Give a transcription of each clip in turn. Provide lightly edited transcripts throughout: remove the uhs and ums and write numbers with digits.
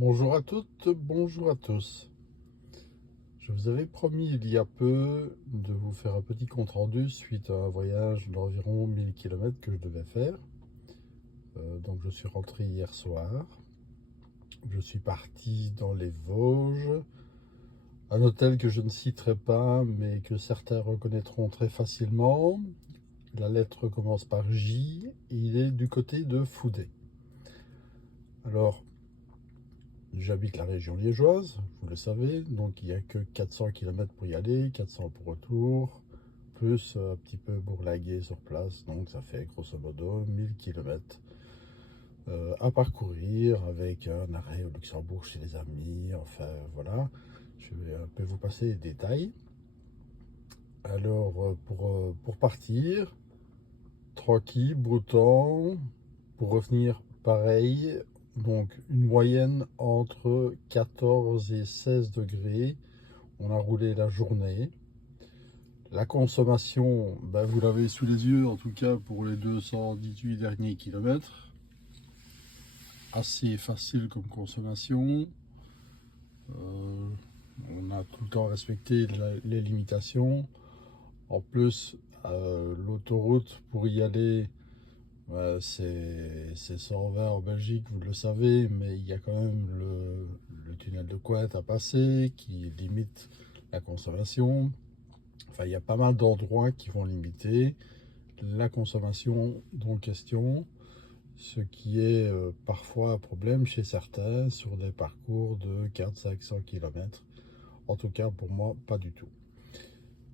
Bonjour à toutes, bonjour à tous. Je vous avais promis il y a peu de vous faire un petit compte-rendu suite à un voyage d'environ 1000 km que je devais faire. Donc je suis rentré hier soir. Je suis parti dans les Vosges, un hôtel que je ne citerai pas mais que certains reconnaîtront très facilement. La lettre commence par J et il est du côté de Fouday. Alors, j'habite la région liégeoise, vous le savez, donc il n'y a que 400 km pour y aller, 400 pour retour, plus un petit peu bourlinguer sur place, donc ça fait grosso modo 1000 km à parcourir avec un arrêt au Luxembourg chez les amis, enfin voilà, je vais un peu vous passer les détails. Alors pour partir, tranquille, beau temps, pour revenir pareil, donc une moyenne entre 14 et 16 degrés. On a roulé la journée. La consommation, ben vous l'avez sous les yeux, en tout cas pour les 218 derniers kilomètres. Assez facile comme consommation. Euh, on a tout le temps respecté les limitations. En plus, l'autoroute pour y aller, c'est 120 en Belgique, vous le savez, mais il y a quand même le tunnel de Cointe à passer qui limite la consommation. Enfin, il y a pas mal d'endroits qui vont limiter la consommation en question, ce qui est parfois un problème chez certains sur des parcours de 400-500 km. En tout cas, pour moi, pas du tout.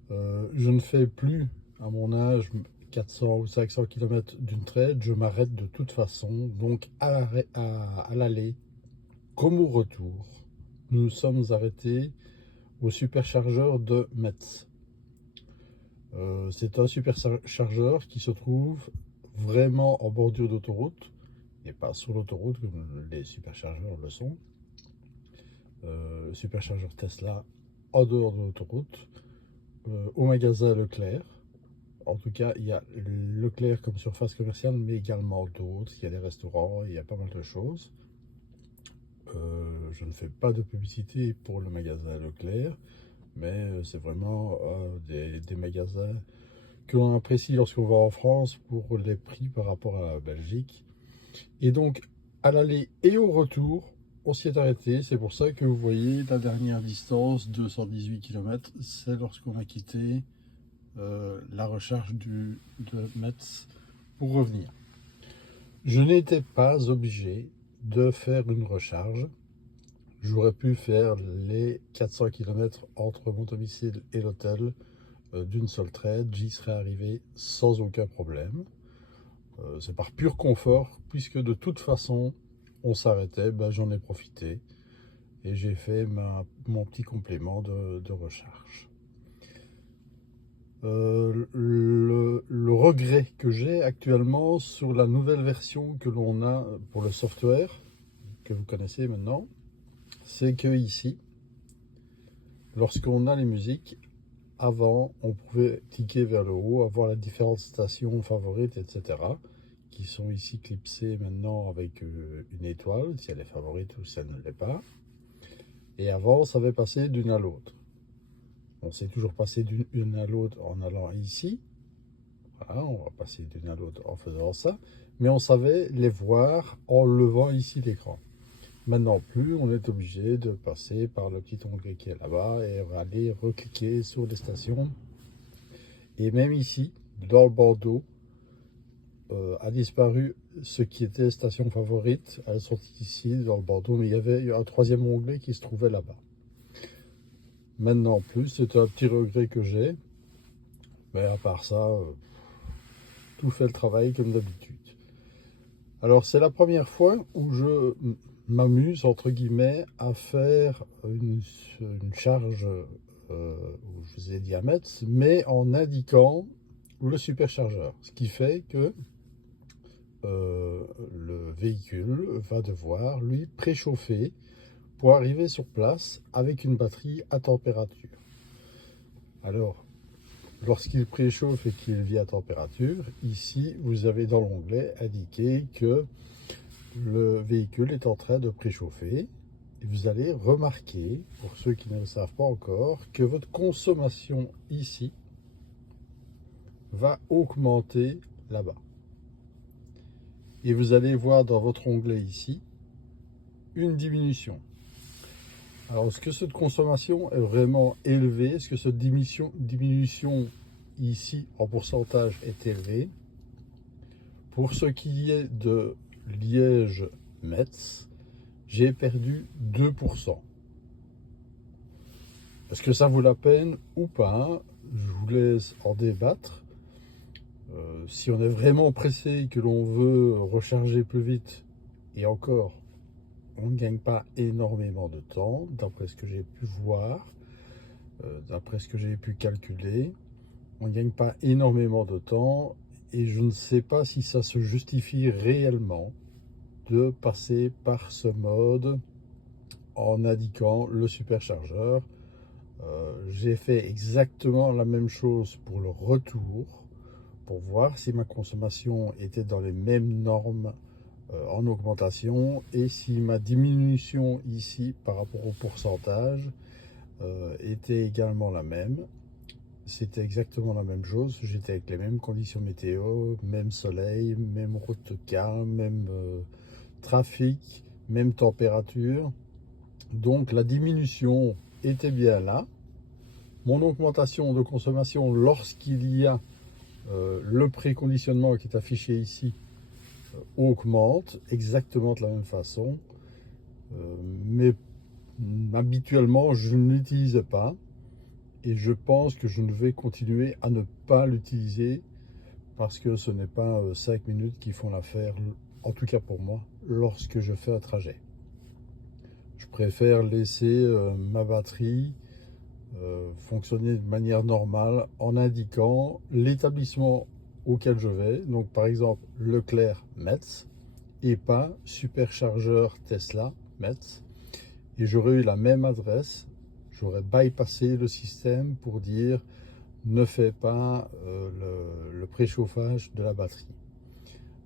Je ne fais plus, à mon âge, 400 ou 500 km d'une traite, je m'arrête de toute façon. Donc, à l'aller comme au retour, nous nous sommes arrêtés au superchargeur de Metz. C'est un superchargeur qui se trouve vraiment en bordure d'autoroute et pas sur l'autoroute comme les superchargeurs le sont. Le superchargeur Tesla en dehors de l'autoroute, au magasin Leclerc. En tout cas, il y a Leclerc comme surface commerciale, mais également d'autres. Il y a des restaurants, il y a pas mal de choses. Je ne fais pas de publicité pour le magasin Leclerc, mais c'est vraiment des magasins que l'on apprécie lorsqu'on va en France pour les prix par rapport à la Belgique. Et donc, à l'aller et au retour, on s'y est arrêté. C'est pour ça que vous voyez la dernière distance, 218 km, c'est lorsqu'on a quitté la recharge de Metz pour revenir. Je n'étais pas obligé de faire une recharge. J'aurais pu faire les 400 km entre mon domicile et l'hôtel d'une seule traite. J'y serais arrivé sans aucun problème. C'est par pur confort, puisque de toute façon, on s'arrêtait, ben, j'en ai profité et j'ai fait mon petit complément de recharge. Le regret que j'ai actuellement sur la nouvelle version que l'on a pour le software, que vous connaissez maintenant, c'est que ici, lorsqu'on a les musiques, avant, on pouvait cliquer vers le haut, avoir les différentes stations favorites, etc., qui sont ici clipsées maintenant avec une étoile, si elle est favorite ou si elle ne l'est pas. Et avant, ça avait passé d'une à l'autre. On s'est toujours passé d'une à l'autre en allant ici. Voilà, on va passer d'une à l'autre en faisant ça. Mais on savait les voir en levant ici l'écran. Maintenant plus, on est obligé de passer par le petit onglet qui est là-bas et aller recliquer sur les stations. Et même ici, dans le bandeau, a disparu ce qui était station favorite. Elles sont ici dans le bandeau, mais il y avait un troisième onglet qui se trouvait là-bas. Maintenant plus, c'est un petit regret que j'ai. Mais à part ça, tout fait le travail comme d'habitude. Alors c'est la première fois où je m'amuse, entre guillemets, à faire une charge, je vous ai dit à Metz, mais en indiquant le superchargeur. Ce qui fait que le véhicule va devoir, lui, préchauffer pour arriver sur place avec une batterie à température. Alors, lorsqu'il préchauffe et qu'il vit à température, ici, vous avez dans l'onglet indiqué que le véhicule est en train de préchauffer. vous allez remarquer, pour ceux qui ne le savent pas encore, que votre consommation ici va augmenter là-bas. Et vous allez voir dans votre onglet ici une diminution. Alors, est-ce que cette consommation est vraiment élevée? Est-ce que cette diminution ici en pourcentage est élevée? Pour ce qui est de Liège-Metz, j'ai perdu 2%. Est-ce que ça vaut la peine ou pas? Je vous laisse en débattre. Si on est vraiment pressé et que l'on veut recharger plus vite, et encore, on ne gagne pas énormément de temps, d'après ce que j'ai pu voir, d'après ce que j'ai pu calculer, on ne gagne pas énormément de temps, et je ne sais pas si ça se justifie réellement de passer par ce mode en indiquant le superchargeur. J'ai fait exactement la même chose pour le retour, pour voir si ma consommation était dans les mêmes normes en augmentation et si ma diminution ici par rapport au pourcentage était également la même. C'était exactement la même chose, j'étais avec les mêmes conditions météo, même soleil, même route calme, même trafic, même température. Donc la diminution était bien là. Mon augmentation de consommation lorsqu'il y a le préconditionnement qui est affiché ici augmente exactement de la même façon. Mais habituellement, je ne l'utilise pas. Et je pense que je ne vais continuer à ne pas l'utiliser parce que ce n'est pas 5 minutes qui font l'affaire, en tout cas pour moi, lorsque je fais un trajet. Je préfère laisser ma batterie fonctionner de manière normale en indiquant l'établissement auquel je vais. Donc par exemple Leclerc Metz et pas superchargeur Tesla Metz. Et j'aurais eu la même adresse. J'aurais bypassé le système pour dire ne fais pas le préchauffage de la batterie.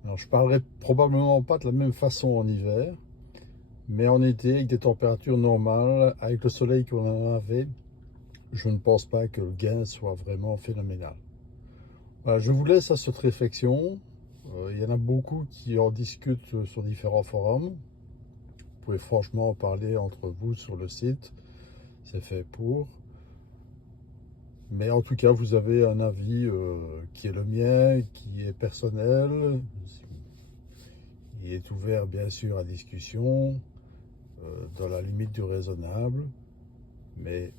Alors je parlerai probablement pas de la même façon en hiver, mais en été avec des températures normales, avec le soleil qu'on en avait, je ne pense pas que le gain soit vraiment phénoménal. Voilà, je vous laisse à cette réflexion. Il y en a beaucoup qui en discutent sur différents forums. Vous pouvez franchement en parler entre vous sur le site. C'est fait pour. Mais en tout cas, vous avez un avis qui est le mien, qui est personnel. Il est ouvert bien sûr à discussion, dans la limite du raisonnable. Mais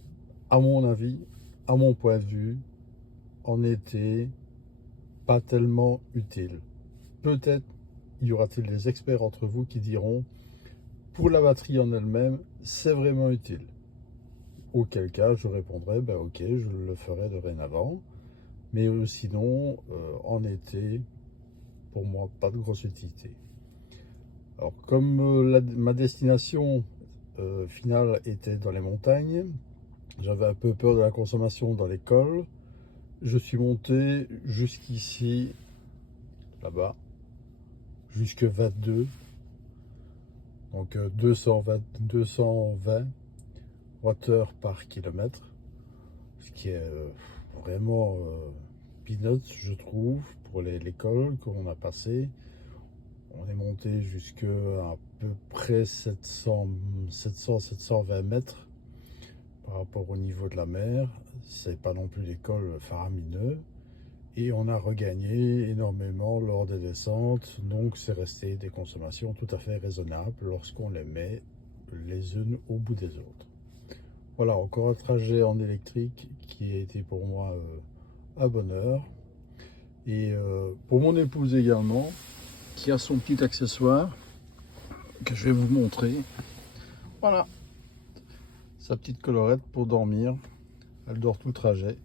à mon avis, à mon point de vue, en été, pas tellement utile. Peut-être y aura-t-il des experts entre vous qui diront pour la batterie en elle-même, c'est vraiment utile. Auquel cas, je répondrai, ben ok, je le ferai dorénavant. Mais sinon, en été, pour moi, pas de grosse utilité. Alors, comme ma destination finale était dans les montagnes, j'avais un peu peur de la consommation dans les cols. Je suis monté jusqu'ici, là-bas, jusque 22. Donc 220 watts par kilomètre, ce qui est vraiment peanuts, je trouve, pour l'école qu'on a passé. On est monté jusqu'à à peu près 700-720 mètres par rapport au niveau de la mer. C'est pas non plus l'école faramineux. Et on a regagné énormément lors des descentes, donc c'est resté des consommations tout à fait raisonnables lorsqu'on les met les unes au bout des autres. Voilà, encore un trajet en électrique qui a été pour moi un bonheur. Et pour mon épouse également, qui a son petit accessoire que je vais vous montrer. Voilà, sa petite collerette pour dormir. Elle dort tout le trajet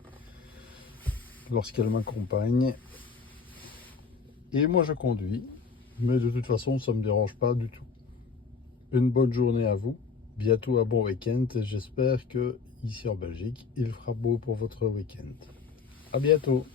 lorsqu'elle m'accompagne. Et moi je conduis, mais de toute façon ça ne me dérange pas du tout. Une bonne journée à vous, bientôt un bon week-end et j'espère que ici en Belgique il fera beau pour votre week-end. À bientôt.